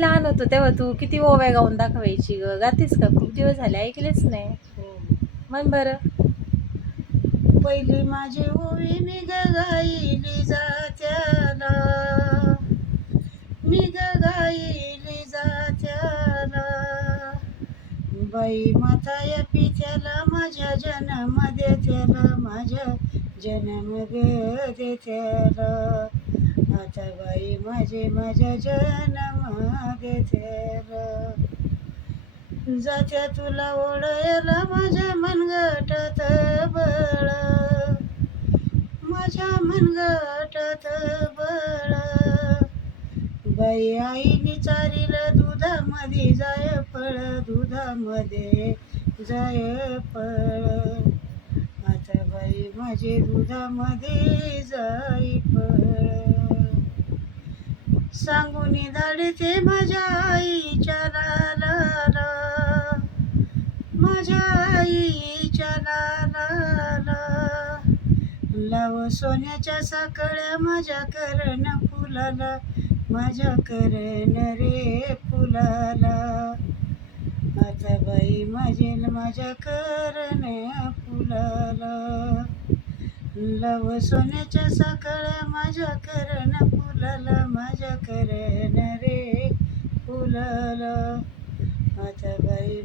लहान होतो तेव्हा तू किती ओव्या गाऊन दाखवायची ग, गातीस का? खूप दिवस झाले ऐकलेच नाही. हो. म्हण बरं. पहिली माझी ओवी मी गाईली जात्याला, मी गाईली जात्याला, बाई माता या पित्याला माझ्या जन्म देत्याला, माझ्या जन्म ग देत्याला. आता बाई माझ्या जन्म देत्याला. जात्या तुला ओढायला माझ्या मनगटात बळ, माझ्या मनगटात बळ. बाई आईने चारिलं दुधामध्ये जाय फळ, दुधामध्ये जाय फळ. आता बाई माझे दुधामध्ये जाई फळ. सांगून धाडते माझ्या आईच्या लाला, माझ्या आईच्या लाला. लाव सोन्याच्या साखळ्या माझ्या करण फुलाला, माझ्या करण रे फुलाला. आता बाई माझ्या करण फुलाला. लाव सोन्याच्या साखळ्या माझ्या करण फुलाला, माझ्या करण रे फुलाला. आता बाई